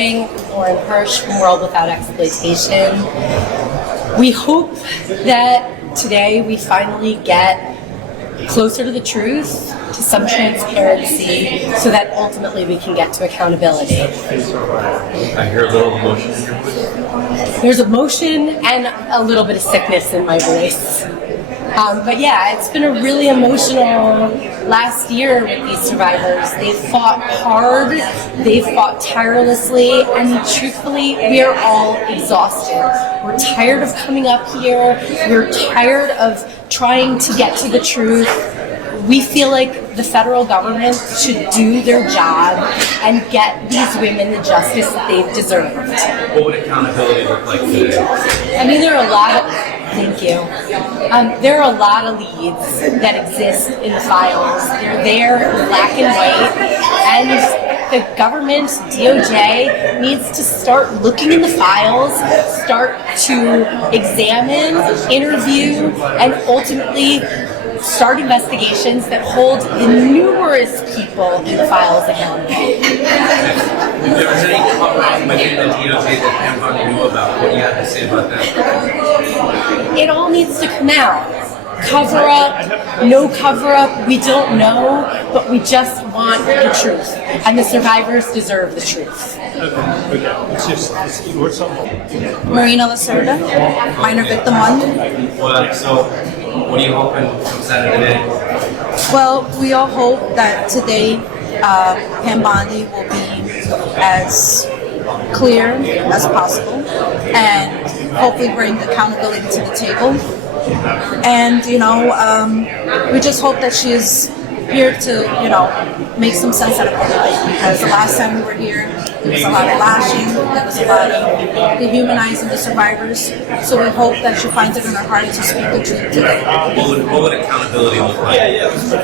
reporting Lauren Hirsch from World Without Exploitation. We hope that today we finally get closer to the truth, to some transparency, so that ultimately we can get to accountability. I hear a little emotion in your voice. There's emotion and a little bit of sickness in my voice. But yeah, it's been a really emotional last year with these survivors. They've fought hard, they've fought tirelessly, and truthfully, we are all exhausted. We're tired of coming up here, we're tired of trying to get to the truth. We feel like the federal government should do their job and get these women the justice that they've deserved. What would accountability look like today? I mean, there are a lot of, thank you. There are a lot of leads that exist in the files. They're there in black and white, and the government, DOJ, needs to start looking in the files, start to examine, interview, and ultimately start investigations that hold the numerous people in the files accountable. If there was any cover-up within the DOJ that Pam Bondi knew about, what do you have to say about that? It all needs to come out. Cover up, no cover up, we don't know, but we just want the truth. And the survivors deserve the truth. Okay. It's your something. Marina Lacerda, minor victim 1. Well, so what are you hoping comes out of today? Well, we all hope that today Pam Bondi will be as clear as possible and hopefully bring accountability to the table. And, we just hope that she is here to, make some sense out of everything. Because the last time we were here, there was a lot of lashing, there was a lot of dehumanizing the survivors. So we hope that she finds it in her heart to speak the truth today. What would accountability look like?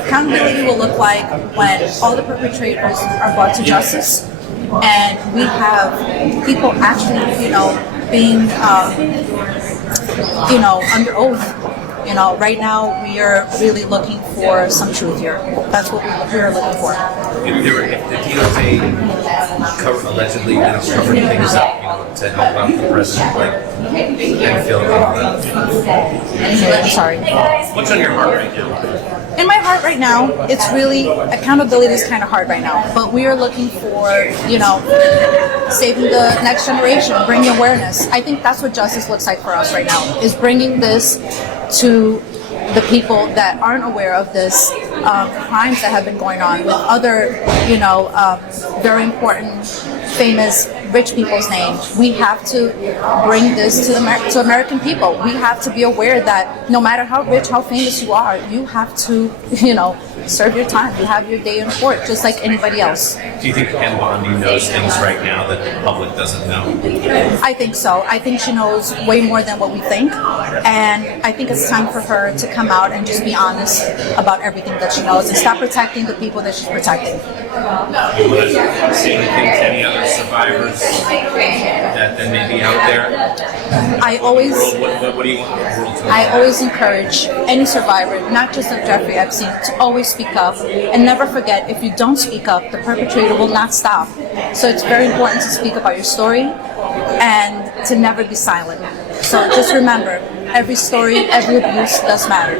Accountability will look like when all the perpetrators are brought to justice, and we have people actually, being, under oath. Right now we are really looking for some truth here. That's what we're looking for. If the DOJ allegedly covering things up, to help out the president, how do you feel about that? Sorry. What's on your heart right now? In my heart right now, it's really, accountability is kind of hard right now, but we are looking for, saving the next generation, bringing awareness. I think that's what justice looks like for us right now, is bringing this to the people that aren't aware of this, crimes that have been going on with other, very important, famous, rich people's names. We have to bring this to American people. We have to be aware that no matter how rich, how famous you are, you have to, serve your time. You have your day in court, just like anybody else. Do you think Pam Bondi knows things right now that the public doesn't know? I think so. I think she knows way more than what we think. And I think it's time for her to come out and just be honest about everything that she knows and stop protecting the people that she's protecting. You want to say anything to any other survivors that may be out there? I always... What do you want the world to know? I always encourage any survivor, not just of Jeffrey Epstein, to always speak up. And never forget, if you don't speak up, the perpetrator will not stop. So it's very important to speak about your story and to never be silent. So just remember, every story, every abuse does matter.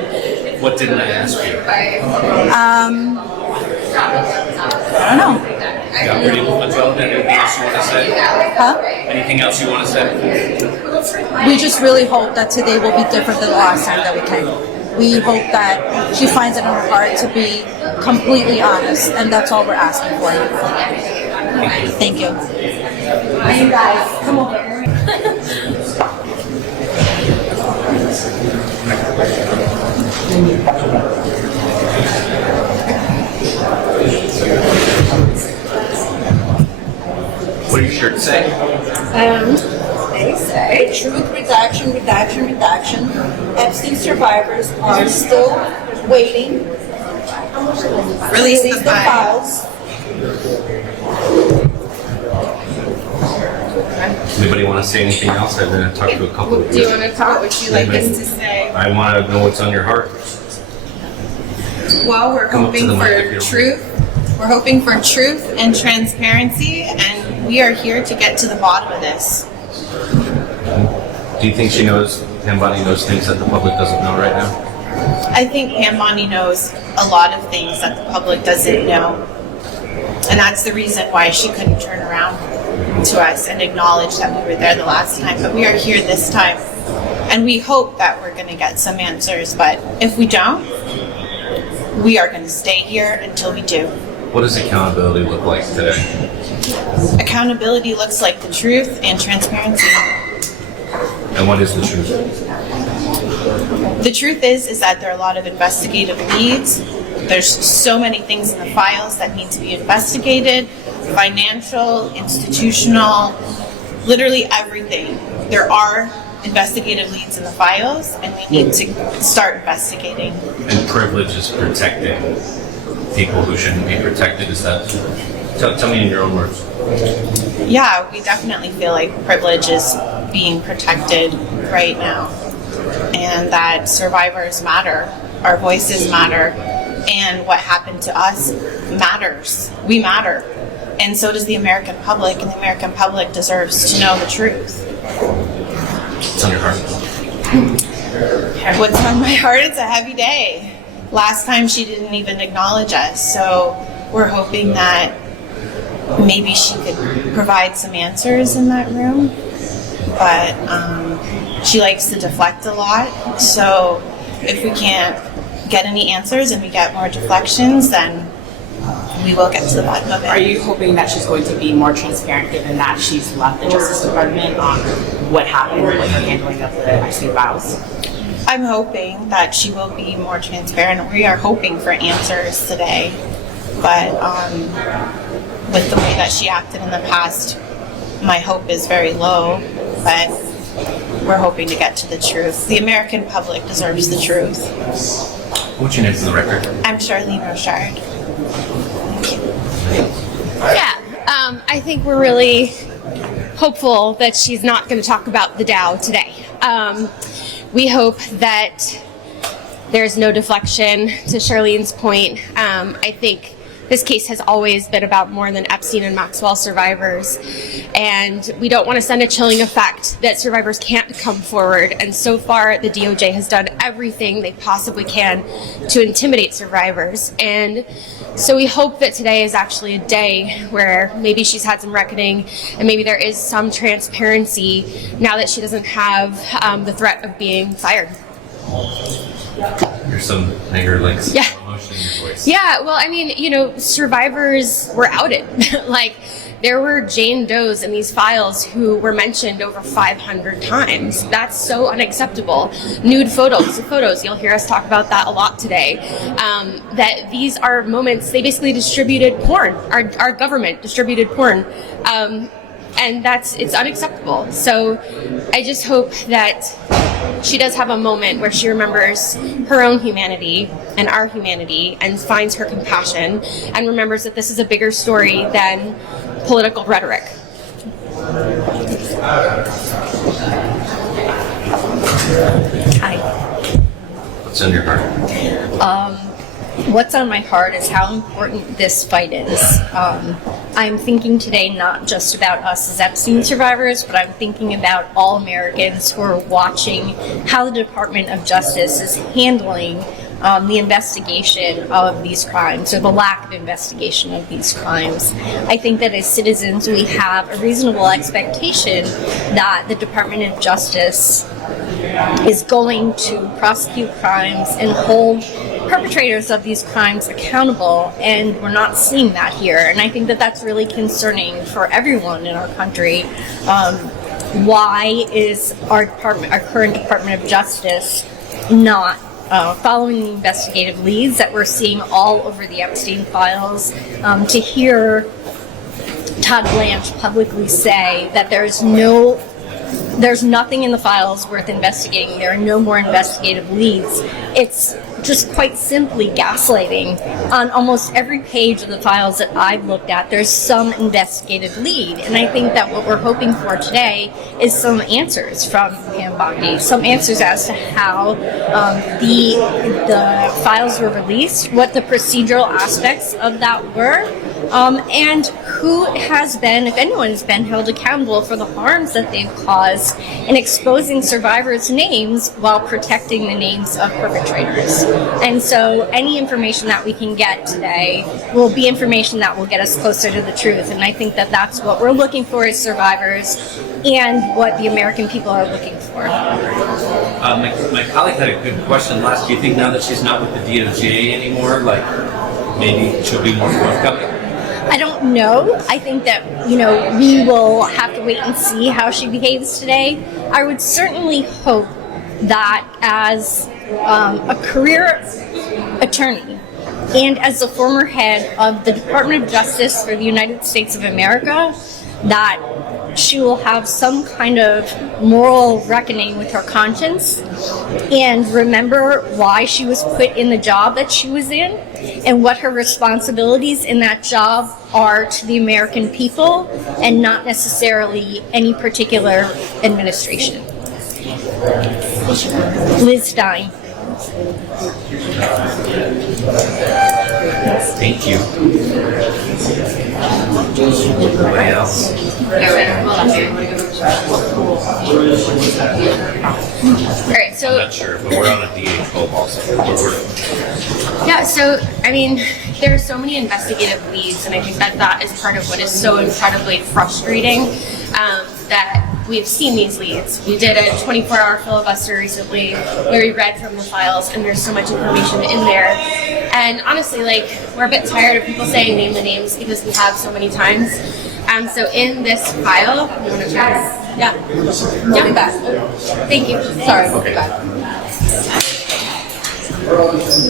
What didn't I ask you? I don't know. Yeah, pretty much relevant. Anything else you want to say? Huh? Anything else you want to say? We just really hope that today will be different than the last time that we came. We hope that she finds it in her heart to be completely honest, and that's all we're asking for. Thank you. You guys, come over. What does your shirt say? They say truth, redaction, redaction, redaction. Epstein survivors are still waiting. Release the files. Anybody want to say anything else? I'm going to talk to a couple of Do you want to talk? What would you like us to say? I want to know what's on your heart. Well, we're Come up to hoping the mic if you for don't truth. We're hoping for truth and transparency, and we are here to get to the bottom of this. Do you think Pam Bondi knows things that the public doesn't know right now? I think Pam Bondi knows a lot of things that the public doesn't know. And that's the reason why she couldn't turn around to us and acknowledge that we were there the last time. But we are here this time. And we hope that we're going to get some answers. But if we don't, we are going to stay here until we do. What does accountability look like today? Accountability looks like the truth and transparency. And what is the truth? The truth is that there are a lot of investigative leads. There's so many things in the files that need to be investigated, financial, institutional, literally everything. There are investigative leads in the files, and we need to start investigating. And privilege is protecting people who shouldn't be protected. Is that? Tell me in your own words. Yeah, we definitely feel like privilege is being protected right now, and that survivors matter, our voices matter, and what happened to us matters. We matter, and so does the American public, and the American public deserves to know the truth. What's on your heart? What's on my heart? It's a heavy day. Last time she didn't even acknowledge us, so we're hoping that maybe she could provide some answers in that room, but she likes to deflect a lot, so if we can't get any answers and we get more deflections, then we will get to the bottom of it. Are you hoping that she's going to be more transparent given that she's left the Justice Department on what happened with the handling of the Epstein files? I'm hoping that she will be more transparent. We are hoping for answers today, but with the way that she acted in the past, my hope is very low, but we're hoping to get to the truth. The American public deserves the truth. What's your name for the record? I'm Charlene Rochard. Yeah, I think we're really hopeful that she's not going to talk about the Dow today. We hope that there's no deflection. To Charlene's point, I think this case has always been about more than Epstein and Maxwell survivors, and we don't want to send a chilling effect that survivors can't come forward. And so far, the DOJ has done everything they possibly can to intimidate survivors. And so we hope that today is actually a day where maybe she's had some reckoning, and maybe there is some transparency now that she doesn't have the threat of being fired. There's some anger, like some Yeah. emotion in your voice. Yeah, well, I mean, survivors were outed. Like, there were Jane Does in these files who were mentioned over 500 times. That's so unacceptable. Nude photos, you'll hear us talk about that a lot today. That these are moments, they basically distributed porn. Our government distributed porn. And it's unacceptable. So I just hope that she does have a moment where she remembers her own humanity and our humanity and finds her compassion and remembers that this is a bigger story than political rhetoric. Hi. What's on your heart? What's on my heart is how important this fight is. I'm thinking today not just about us as Epstein survivors, but I'm thinking about all Americans who are watching how the Department of Justice is handling the investigation of these crimes, or the lack of investigation of these crimes. I think that as citizens, we have a reasonable expectation that the Department of Justice is going to prosecute crimes and hold perpetrators of these crimes accountable, and we're not seeing that here. And I think that that's really concerning for everyone in our country. Why is our current Department of Justice not following the investigative leads that we're seeing all over the Epstein files? To hear Todd Blanche publicly say that there's nothing in the files worth investigating, there are no more investigative leads, it's just quite simply gaslighting. On almost every page of the files that I've looked at, there's some investigative lead, and I think that what we're hoping for today is some answers from Pam Bondi, some answers as to how the files were released, what the procedural aspects of that were, and who has been, if anyone has been, held accountable for the harms that they've caused in exposing survivors' names while protecting the names of perpetrators. And so any information that we can get today will be information that will get us closer to the truth. And I think that that's what we're looking for as survivors and what the American people are looking for. My colleague had a good question last. Do you think now that she's not with the DOJ anymore, like maybe she'll be more forthcoming? I don't know. I think that, you know, we will have to wait and see how she behaves today. I would certainly hope that as a career attorney and as the former head of the Department of Justice for the United States of America, that she will have some kind of moral reckoning with her conscience and remember why she was put in the job that she was in and what her responsibilities in that job are to the American people and not necessarily any particular administration. Liz Stein. Thank you. Anybody else? All right, so I'm not sure, but we're on a DH hold also. yeah, so I mean, there are so many investigative leads, and I think that that is part of what is so incredibly frustrating. That we've seen these leads. We did a 24-hour filibuster recently where we read from the files, and there's so much information in there. And honestly, like, we're a bit tired of people saying name the names because we have so many times. So in this file, you want to try this? Yeah. Yeah. Back. Thank you. Sorry. Okay. Back.